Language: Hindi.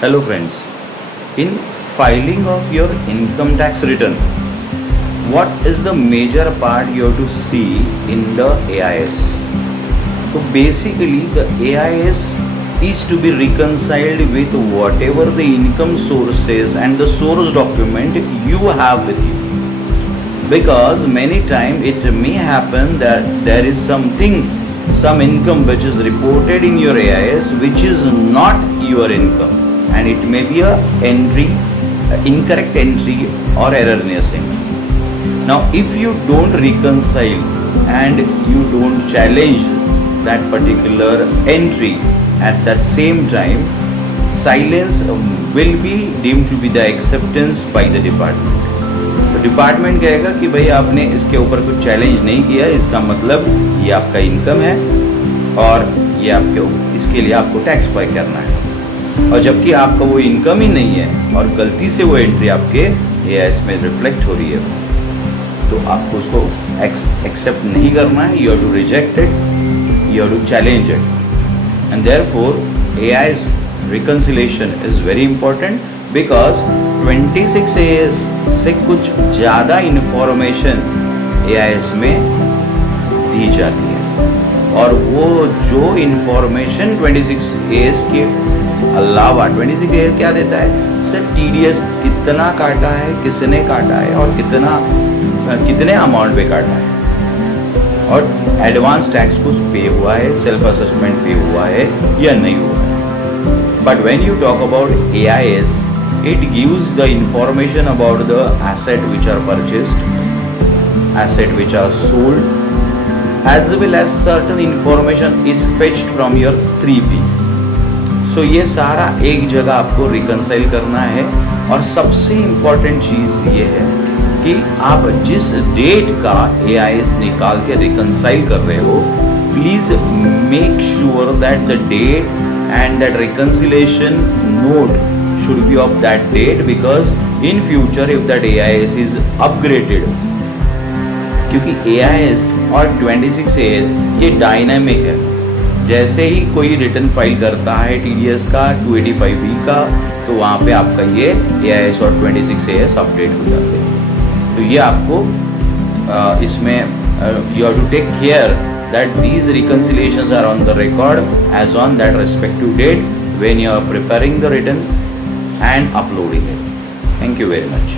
Hello friends, in filing of your income tax return, what is the major part you have to see in the AIS? So basically the AIS is to be reconciled with whatever the income sources and the source document you have with you. Because many times it may happen that there is some income which is reported in your AIS which is not your income, and it may be a incorrect entry or erroneous entry. Now if you don't reconcile and you don't challenge that particular entry at that same time, silence will be deemed to be the acceptance by the department. तो डिपार्टमेंट कहेगा कि भाई आपने इसके ऊपर कुछ चैलेंज नहीं किया, इसका मतलब ये आपका इनकम है और ये इसके लिए आपको टैक्स पे करना है, और जबकि आपका वो इनकम ही नहीं है और गलती से वो एंट्री आपके एआईएस में रिफ्लेक्ट हो रही है, तो आपको उसको एक्सेप्ट नहीं करना है. You have to reject it, you have to challenge it, and therefore AIS reconciliation is very important. Because 26 AS से कुछ ज़्यादा इन्फॉर्मेशन AIS में दी जाती है, और वो जो इन्फॉर्मेशन 26 AS के अलावा 26 AS क्या देता है, सिर्फ TDS कितना काटा है, किसने काटा है और कितने अमाउंट पे काटा है, और एडवांस टैक्स कुछ पे हुआ है, सेल्फ असेसमेंट पे हुआ है या नहीं हुआ है. But when you talk about AIS, it gives the information about the asset which are purchased, asset which are sold, as well as certain information is fetched from your 3P. So ये सारा एक जगह आपको रिकंसाइल करना है, और सबसे इम्पॉर्टेंट चीज़ ये है कि आप जिस डेट का AIS निकाल के रिकंसाइल कर रहे हो, please make sure that the date and that reconciliation note should be of that date, because in future if that AIS is upgraded, क्योंकि AIS और 26 AS ये डायनामिक है. जैसे ही कोई रिटर्न फाइल करता है TDS का 285B का, तो वहाँ पे आपका ये AIS और 26 AS अपडेट हो जाते हैं. तो ये आपको इसमें you have to take care that these reconciliations are on the record as on that respective date when you are preparing the return and uploading it. Thank you very much.